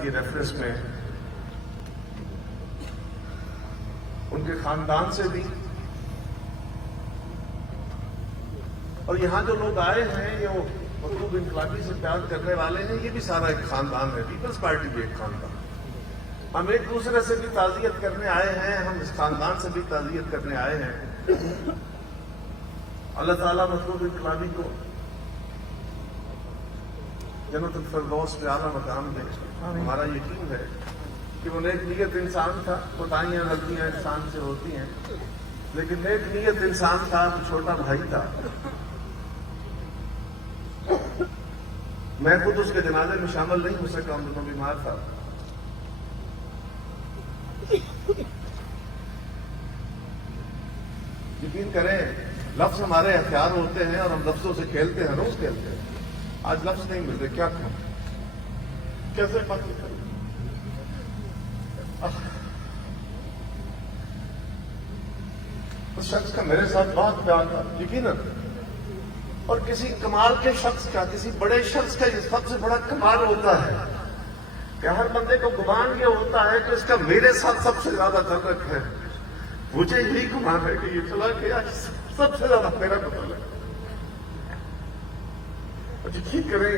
کی ریفرنس میں ان کے خاندان سے بھی، اور یہاں جو لوگ آئے ہیں یہ مطلوب انقلابی سے پیار کرنے والے ہیں، یہ بھی سارا ایک خاندان ہے، پیپلز پارٹی بھی ایک خاندان. ہم ایک دوسرے سے بھی تعزیت کرنے آئے ہیں، ہم اس خاندان سے بھی تعزیت کرنے آئے ہیں. اللہ تعالیٰ مطلوب انقلابی کو جنت الفردوس میں اعلیٰ مقام دے. ہمارا یقین ہے کہ وہ نیک نیت انسان تھا. کوتاہیاں غلطیاں انسان سے ہوتی ہیں، لیکن نیک نیت انسان تھا، چھوٹا بھائی تھا. میں خود اس کے جنازے میں شامل نہیں ہو سکا، ان دنوں بیمار تھا. یقین کریں لفظ ہمارے ہتھیار ہوتے ہیں اور ہم لفظوں سے کھیلتے ہیں، روز کھیلتے ہیں. آج لفظ نہیں ملتے، کیا کہوں، کیسے بات کریں. اس شخص کا میرے ساتھ بہت پیار تھا یقیناً، اور کسی کمال کے شخص کا، کسی بڑے شخص کا یہ سب سے بڑا کمال ہوتا ہے کہ ہر بندے کو گمان یہ ہوتا ہے کہ اس کا میرے ساتھ سب سے زیادہ تعلق ہے. مجھے یہی گمان ہے کہ یہ چلا گیا سب سے زیادہ میرا مطلب ہے. یقین کریں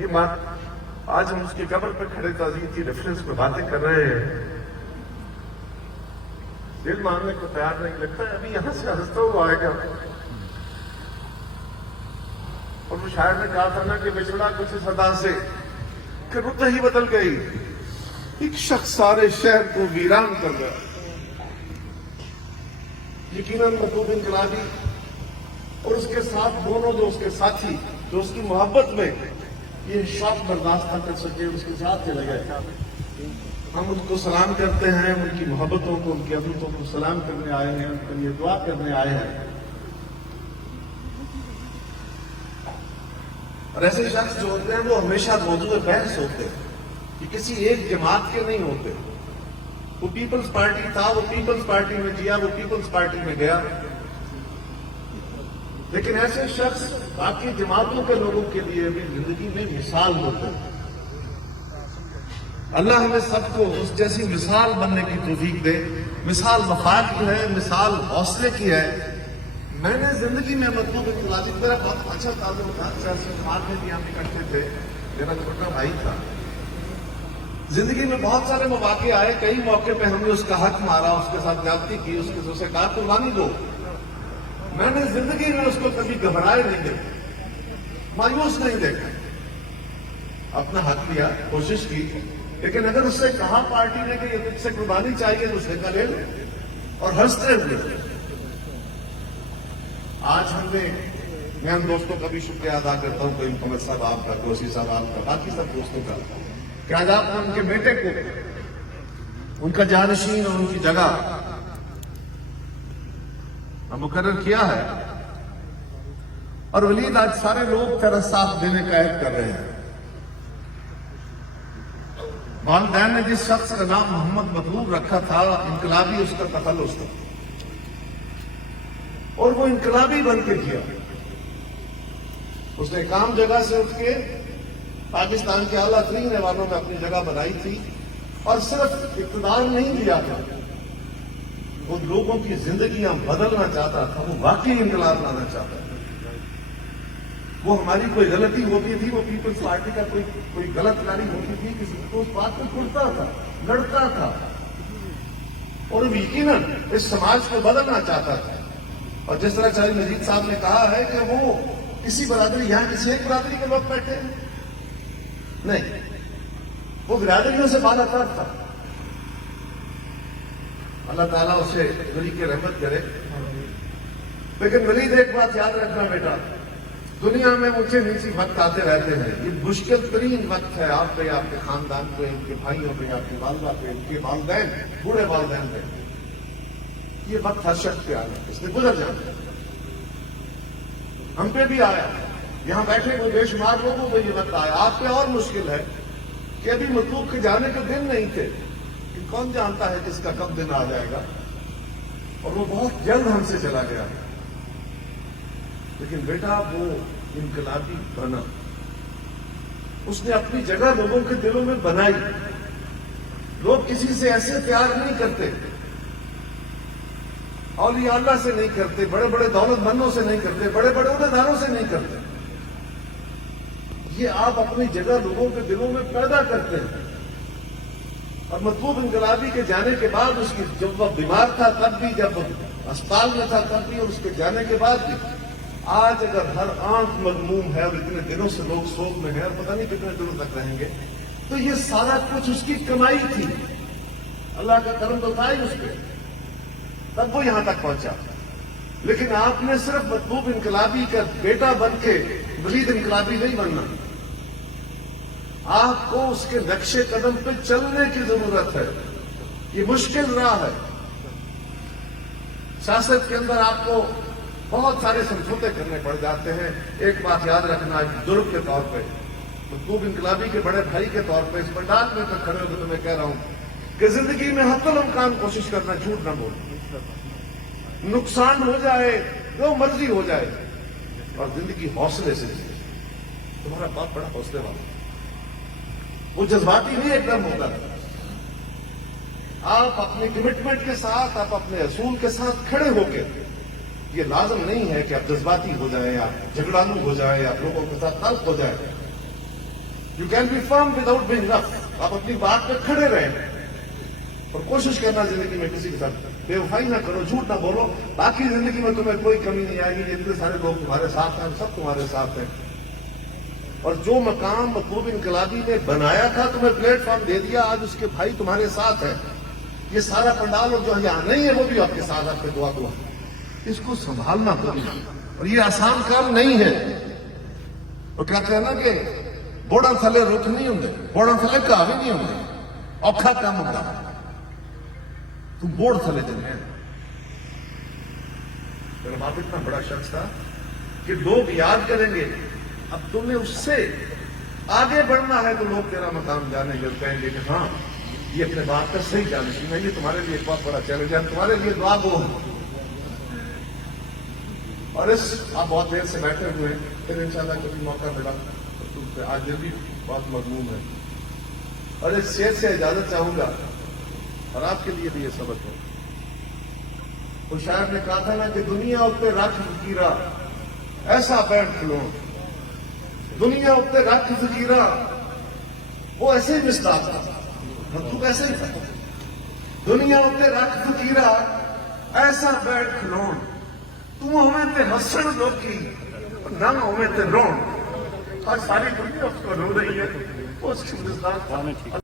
یہ بات آج ہم اس کی قبر پہ کھڑے تعزیت کی ریفرنس پہ باتیں کر رہے ہیں، دل ماننے کو تیار نہیں. لگتا ہے ابھی یہاں سے ہنستا ہوا آئے گا. اور وہ شاعر نے کہا تھا نا کہ بچڑا کچھ اس ادا سے کہ رت ہی بدل گئی، ایک شخص سارے شہر کو ویران کر گیا. یقیناً مطلوب انقلابی اور اس کے ساتھ دونوں جو اس کے ساتھی جو اس کی محبت میں یہ شوق برداشت نہ کر سکے، اس کے ساتھ چلے گئے. ہم ان کو سلام کرتے ہیں، ان کی محبتوں کو، ان کی عظمتوں کو سلام کرنے آئے ہیں، ان کے لیے دعا کرنے آئے ہیں. اور ایسے شخص جو ہوتے ہیں وہ ہمیشہ موضوع بحث ہوتے ہیں، یہ کسی ایک جماعت کے نہیں ہوتے. وہ پیپلز پارٹی تھا، وہ پیپلز پارٹی میں جیا، وہ پیپلز پارٹی میں گیا. لیکن ایسے شخص باقی جماعتوں کے لوگوں کے لیے بھی زندگی میں مثال ہوتے ہیں. اللہ ہمیں سب کو اس جیسی مثال بننے کی توفیق دے. مثال وفا کی ہے، مثال حوصلے کی ہے. میں نے زندگی میں مطلوب انقلابی میرا بہت اچھا تعلق تھا. سیاست میں بھی ہم اکٹھے تھے، میرا چھوٹا بھائی تھا. زندگی میں بہت سارے مواقع آئے، کئی موقع پہ ہم نے اس کا حق مارا، اس کے ساتھ زیادتی کی، اس کے سے کہا قربانی دو. میں نے زندگی میں اس کو کبھی گھبرائے نہیں دیکھا، مایوس نہیں دیکھا. اپنا حق لیا، کوشش کی. لیکن اگر اس سے کہا پارٹی نے کہ یہ سے قربانی چاہیے تو اس نے کہا لے لو، اور ہنستے ہوئے. آج ہم نے، میں ان دوستوں کا بھی شکریہ ادا کرتا ہوں، کوئی محمد صاحب آپ کا، کوسی صاحب آپ کا، باقی سب دوستوں کا، کہ آج آپ نے ان کے بیٹے کو ان کا جانشین اور ان کی جگہ مقرر کیا ہے. اور ولید آج سارے لوگ تیرا ساتھ دینے کا عہد کر رہے ہیں. والدین نے جس شخص کا نام محمد مطلوب رکھا تھا، انقلابی اس کا تخلص تھا، اور وہ انقلابی بن کے کیا. اس نے ایک عام جگہ سے اٹھ کے پاکستان کے اعلیٰ ترین ایوانوں میں اپنی جگہ بنائی تھی، اور صرف اقتدار نہیں دیا تھا، وہ لوگوں کی زندگیاں بدلنا چاہتا تھا. وہ واقعی انقلاب لانا چاہتا تھا. وہ ہماری کوئی غلطی ہوتی تھی، وہ پیپلز پارٹی کا کوئی غلط کاری ہوتی تھی، کسی کو اس بات پہ کھلتا تھا، لڑتا تھا، اور وہ یقیناً اس سماج کو بدلنا چاہتا تھا. اور جس طرح چاہیے مجید صاحب نے کہا ہے کہ وہ کسی برادری، یہاں کسی ایک برادری کے لوگ بیٹھے نہیں، وہ برادریوں سے بالا تر تھا. اللہ تعالیٰ اسے ولی کی رحمت کرے. لیکن ولید ایک بات یاد رکھنا بیٹا، دنیا میں اونچے نیچے وقت آتے رہتے ہیں. یہ مشکل ترین وقت ہے آپ پہ، آپ کے خاندان پہ، ان کے بھائیوں پہ، آپ کی والدہ پہ، ان کے والدین، بوڑھے والدین پہ. یہ وقت ہر شخص پہ آیا، اس نے گزر جانا. ہم پہ بھی آیا، یہاں بیٹھے ہوئے بے شمار لوگوں پہ یہ وقت آیا. آپ پہ اور مشکل ہے کہ ابھی مطلوب کے جانے کے دن نہیں تھے، کہ کون جانتا ہے کہ اس کا کب دن آ جائے گا. اور وہ بہت جلد ہم سے چلا گیا. لیکن بیٹا وہ انقلابی بنا، اس نے اپنی جگہ لوگوں کے دلوں میں بنائی. لوگ کسی سے ایسے پیار نہیں کرتے، اولیاء اللہ سے نہیں کرتے، بڑے بڑے دولت مندوں سے نہیں کرتے، بڑے بڑے عہدیداروں سے نہیں کرتے. یہ آپ اپنی جگہ لوگوں کے دلوں میں پیدا کرتے ہیں. اور مطلوب انقلابی کے جانے کے بعد اس کی، جب وہ بیمار تھا تب بھی، جب اسپتال میں تھا تب بھی، اور اس کے جانے کے بعد بھی، آج اگر ہر آنکھ مغموم ہے اور اتنے دنوں سے لوگ سوگ میں ہیں اور پتہ نہیں کتنے دنوں تک رہیں گے، تو یہ سارا کچھ اس کی کمائی تھی. اللہ کا کرم تو تھا ہی اس پہ، تب وہ یہاں تک پہنچا. لیکن آپ نے صرف مطلوب انقلابی کا بیٹا بن کے ولید انقلابی نہیں بننا. آپ کو اس کے نقش قدم پہ چلنے کی ضرورت ہے. یہ مشکل راہ ہے. سیاست کے اندر آپ کو بہت سارے سمجھوتے کرنے پڑ جاتے ہیں. ایک بات یاد رکھنا، ایک بزرگ کے طور پہ، مطلوب انقلابی کے بڑے بھائی کے طور پہ، اس پنڈال میں تک کھڑے ہو کے تمہیں کہہ رہا ہوں کہ زندگی میں حتی الامکان کوشش کرنا، جھوٹ نہ بولنا. نقصان ہو جائے، جو مرضی ہو جائے، اور زندگی حوصلے سے جیے. تمہارا باپ بڑا حوصلے والا، وہ جذباتی نہیں ایک دم ہوتا. آپ اپنی کمٹمنٹ کے ساتھ، آپ اپنے اصول کے ساتھ کھڑے ہو کے، یہ لازم نہیں ہے کہ آپ جذباتی ہو جائیں، آپ جھگڑالو ہو جائیں، آپ لوگوں کے ساتھ تلخ ہو جائیں. You can be firm without being rough. آپ اپنی بات پہ کھڑے رہیں اور کوشش کرنا زندگی میں کسی کے ساتھ بے وفائی نہ کرو، جھوٹ نہ بولو. باقی زندگی میں تمہیں کوئی کمی نہیں آئے گی. جتنے سارے لوگ تمہارے ساتھ ہیں، سب تمہارے ساتھ ہیں. اور جو مقام مطلوب انقلابی نے بنایا تھا، تمہیں پلیٹ فارم دے دیا، آج اس کے بھائی تمہارے ساتھ ہیں. یہ سارا پنڈال اور جو یہاں نہیں ہے وہ بھی آپ کے ساتھ، آپ کے دعا دعا. اس کو سنبھالنا پڑے، اور یہ آسان کام نہیں ہے. اور کہتے ہیں نا کہ بوڑا تھلے رک نہیں ہوں، بوڑا تھلے کا بھی نہیں ہوں، اوکھا کام ہوتا. تم بوڑ تھلے چلے ہیں. میرا باپ اتنا بڑا شخص تھا کہ لوگ یاد کریں گے. اب تمہیں اس سے آگے بڑھنا ہے تو لوگ تیرا مقام جانیں گے، کہیں گے کہ ہاں یہ اپنے بات کا صحیح جانشین ہے. یہ تمہارے لیے ایک بہت بڑا چیلنج ہے. تمہارے لیے دعا گو. اور آپ بہت دیر سے بیٹھے ہوئے ہیں، پھر انشاءاللہ کبھی موقع ملا. آج دن بھی بہت مضمون ہے. اور اس شعر سے اجازت چاہوں گا، اور آپ کے لیے بھی یہ سبق ہے. وہ شاعر نے کہا تھا نا کہ دنیا اتنے رکھ فقیرہ ایسا بیٹھ کھلو. دنیا اتنے رکھ فقیرہ، وہ ایسے ہی مصداق تھا، مطلوب ایسے ہی تھا. دنیا اتنے رکھ فقیرہ ایسا بیٹھ کھلو، تم ہمیں تے ہسن لوکی نہ ہمیں تے رون. آج ساری دنیا اس کو رو رہی ہے، وہ اس کی مصداق تھا.